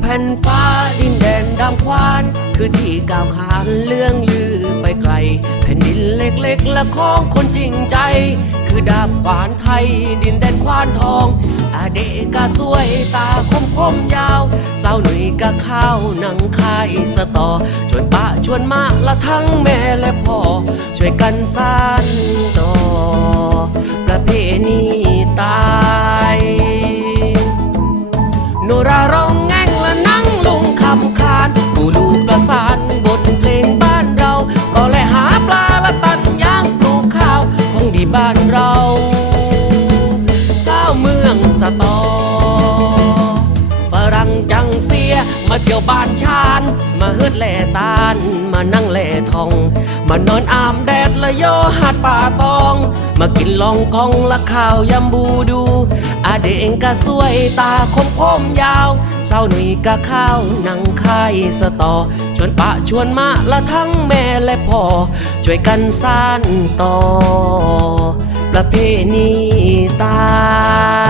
แผ่นฟ้าดินแดนดำควาน คือที่กล่าวขานเรื่องลือไปไกล แผ่นดินเล็กๆ และของคนจริงใจ คือดาบขวานไทย ดินแดนควานทอง อาเดกาสวยตาคมคมๆยาว สาวหนุ่ยกะข้าวนังคายสตอ ชวนปะชวนมาละทั้งแม่และพ่อ ช่วยกันสานต่อ ประเพณีตาย โนรา บ้านเราสาวเมืองสตอ ฝรั่งจังเสีย มาเที่ยวบ้านชาน มาเฮืดแหล่ตาลมานั่งแหล่ทอง มานอนอามแดดละโยหาดป่าตอง มากินลองกองละข้าวยำบูดู อาเดงกะสวยตาคมคมยาวเศร้าหนุ่ยกะข้าวนังคายสตอ ชวนปะชวนมาละทั้งแม่ และพ่อ ช่วยกันสานต่อ ประเพณีตา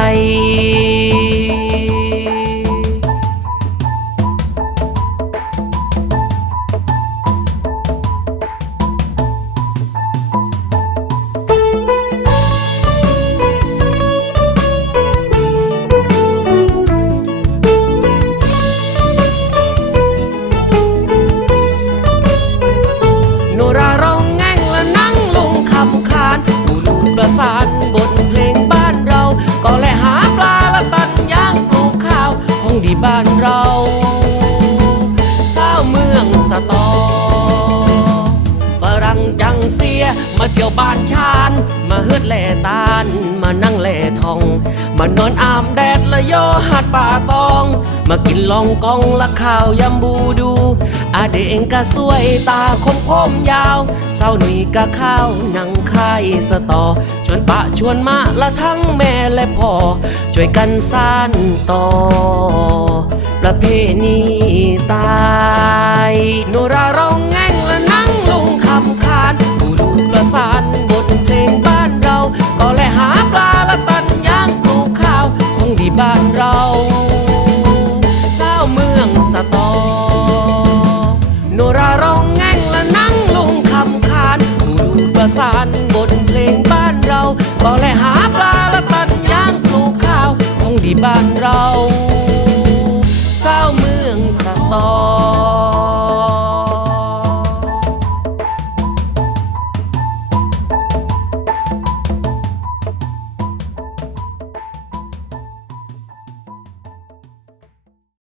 มาเที่ยวบ้านชาน มาเฮืดแหล่ตาลมานั่งแหล่ทอง มานอนอามแดดละโยหาดป่าตอง มากินลองกองละข้าวยำบูดู อาเดงกะสวยตาคมคมยาวเศร้าหนุ่ยกะข้าวนังคายสตอ ชวนปะชวนมาละทั้งแม่และพ่อ ช่วยกันสานต่อ ประเพณีตายโนราร้อง บ้านเราเศร้าเมืองสตอโนรา